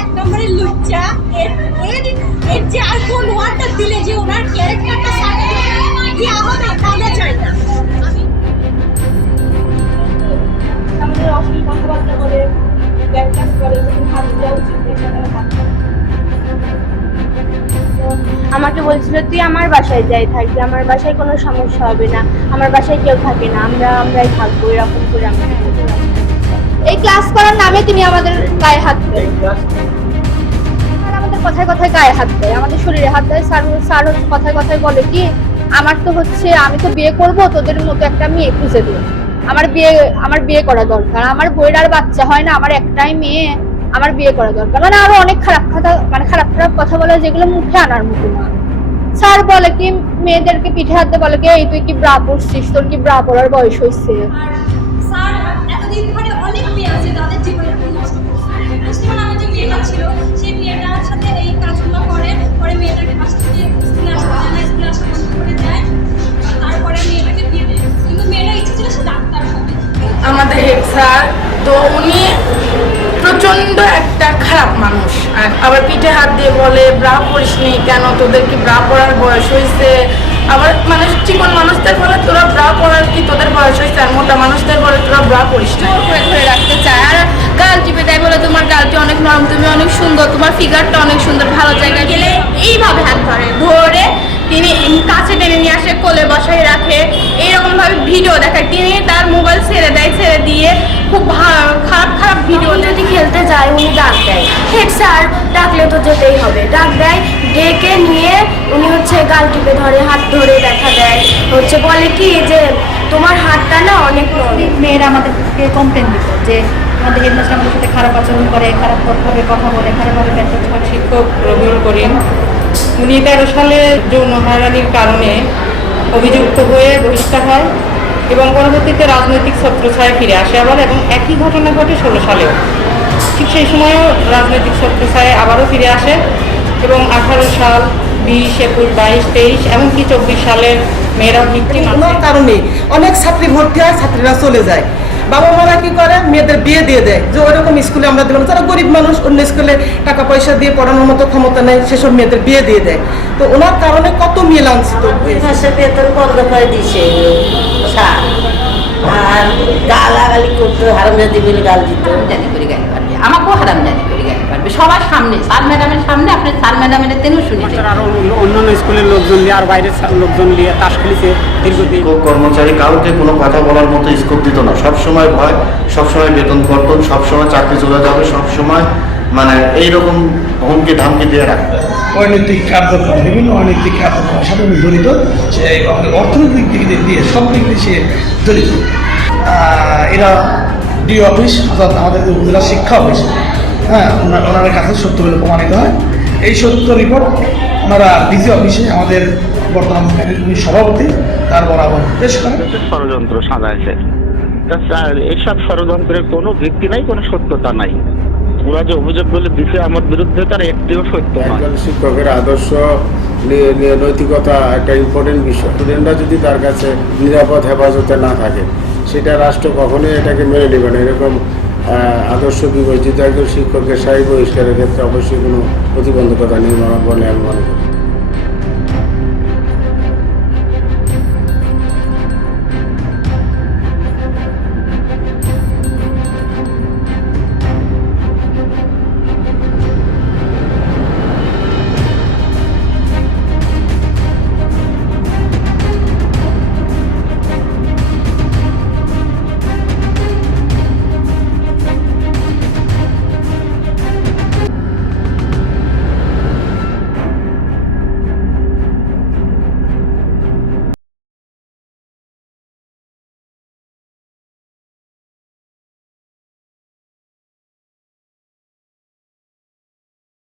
এক নম্বরের লুচ্চা এর এর এর যে আর কোন ওয়ার্ডটা দিলে যে ওনার ক্যারেক্টারটা হবে তাহলে চাই না। আমাদের অশ্লীল কথাবার্তা ব্যাকটাস করে হাত দেওয়া উচিত আমাকে বলছিল তুই আমার বাসায় যাই থাকবি। আমার বাসায় কোনো সমস্যা হবে না। আমার বাসায় কেউ থাকে না। আমরা আমরাই থাকব। এরকম করে আমরা এই ক্লাস করার নামে তিনি আমাদের গায়ে হাত দেয়। আমাদের কথায় কথায় গায়ে হাত দেয়। আমাদের শরীরে হাত দেয়। স্যার স্যার হচ্ছে কথায় কথায় বলে কি, আমার তো হচ্ছে, আমি তো বিয়ে করব, তোদের মতো একটা মেয়ে খুঁজে দিও আমার বিয়ে আমার বিয়ে করা দরকার। আমার বইয়ের আর বাচ্চা হয় না, আমার একটাই মেয়ে, আমার বিয়ে করা দরকার। মানে আরও অনেক খারাপ কথা মানে খারাপ খারাপ কথা বলে, যেগুলো মুখে আনার মতো না। স্যার বলে কি, মেয়েদেরকে পিঠে হাত বলে কি, এই তুই কি ব্রা পরছিস? তোর কি ব্রা পরার বয়স হয়েছে উনি প্রচণ্ড একটা খারাপ মানুষ। আর আবার পিঠে হাত দিয়ে বলে, ব্রা পরিস নি কেন? তোদের কি ব্রা পরার বয়স হয়েছে আবার মানুষ চিকন মানুষদের বলে, তোরা ব্রা পরার কি তোদের বয়স হয়েছে আর মোটা মানুষদের বলে, তোরা ব্রা পরিস না? করে ধরে রাখতে চায়। আর গাল টিপে দেয় বলে, তোমার গালটি অনেক নরম, তুমি অনেক সুন্দর, তোমার ফিগারটা অনেক সুন্দর, ভালো জায়গায় গেলে এইভাবে হাত কাছে টেনে নিয়ে আসে কোলে বসাই রাখে। এইরকম ভাবে ভিডিও দেখায়। তিনি তার মোবাইল ছেড়ে দেয় ছেড়ে দিয়ে খুব ভা- খারাপ খারাপ ভিডিও যদি খেলতে যায় উনি ডাক দেয়। হেড স্যার ডাকলে তো যেতেই হবে। ডাক দেয় ডেকে নিয়ে উনি হচ্ছে গাল টিপে ধরে হাত ধরে দেখা দেয়। হচ্ছে বলে কি যে তোমার হাতটা না অনেক মেয়েরা আমাদেরকে কমপ্লেন দিত যে আমাদের হেডমাস্টার আমাদের সাথে খারাপ আচরণ করে খারাপ ভাবে কথা বলে খারাপভাবে ব্যবহার করে শিক্ষক রবিউল করিম উনি তেরো সালে যৌন হয়রানির কারণে অভিযুক্ত হয়ে বহিষ্কার হয় এবং পরবর্তীতে রাজনৈতিক ছত্রছায়া ফিরে আসে আবার এবং একই ঘটনা ঘটে ষোলো সালেও। ঠিক সেই সময়ও রাজনৈতিক ছত্রছায়া আবারও ফিরে আসে এবং আঠারো সাল, বিশ, একুশ, বাইশ, তেইশ এমনকি চব্বিশ সালের মেয়েরাও কোনো কারণে অনেক ছাত্রী ভর্তি হয়, ছাত্রীরা চলে যায়। বাবা মারা কি করে? মেয়েদের বিয়ে দিয়ে দেয়। যে ওরকম স্কুলে আমরা না। যারা গরিব মানুষ, অন্য স্কুলে টাকা পয়সা দিয়ে পড়ানোর মতো ক্ষমতা নেই, সেসব মেয়েদের বিয়ে দিয়ে দেয়। তো ওনার কারণে কত মেয়ে লাঞ্ছিত দিছে। আর গালাগালি করতো, হারামজাদি বলে গাল দিত। জানি করে পারবে আমাকেও হারাম পারবে সবার সামনে স্যার ম্যাডামের সামনে আপনি স্যার ম্যাডামের তেনও শুনেছেন। আরও অন্যান্য স্কুলের লোকজন নিয়ে আর বাইরের লোকজন নিয়ে তাস খেলেছে দীর্ঘদিন। শিক্ষক কর্মচারী কাউকে কোনো কথা বলার মতো স্কোপ দিত না। সবসময় ভয় সবসময় বেতন কর্তন সবসময় চাকরি চলে যাবে সবসময় মানে এইরকম হুমকি ধামকি দিয়ে রাখবে অনৈতিক কার্যক্রম বিভিন্ন অনৈতিক কার্যক্রমের সাথে জড়িত। সে অর্থনৈতিক দিক দিয়ে দিয়ে সব দিক দিয়ে সে জড়িত। এরা ডি অফিস অর্থাৎ আমাদের উপজেলা শিক্ষা অফিস হ্যাঁ ওনার ওনার কাছে সত্য বলে প্রমাণিত হয়। এই সত্য রিপোর্ট ওনারা ডিসি অফিসে আমাদের বর্তমান সভাপতি তার বরাবর পেশ করেন। ষড়যন্ত্র সাজাইছে। স্যার এইসব ষড়যন্ত্রের কোনো ভিত্তি নাই কোনো সত্যতা নাই। ওরা যে অভিযোগ বলে দিছে আমার বিরুদ্ধে তার একটিও সত্য নয়। একজন শিক্ষকের আদর্শ নৈতিকতা একটা ইম্পর্টেন্ট বিষয়। স্টুডেন্টরা যদি তার কাছে নিরাপদ হেফাজতে না থাকে সেটা রাষ্ট্র কখনোই এটাকে মেনে নেবে না। এরকম আদর্শ বিবর্জিত একজন শিক্ষকের সাহেব বহিষ্কারের ক্ষেত্রে অবশ্যই কোনো প্রতিবন্ধকতা নেই বলে আমি মনে করি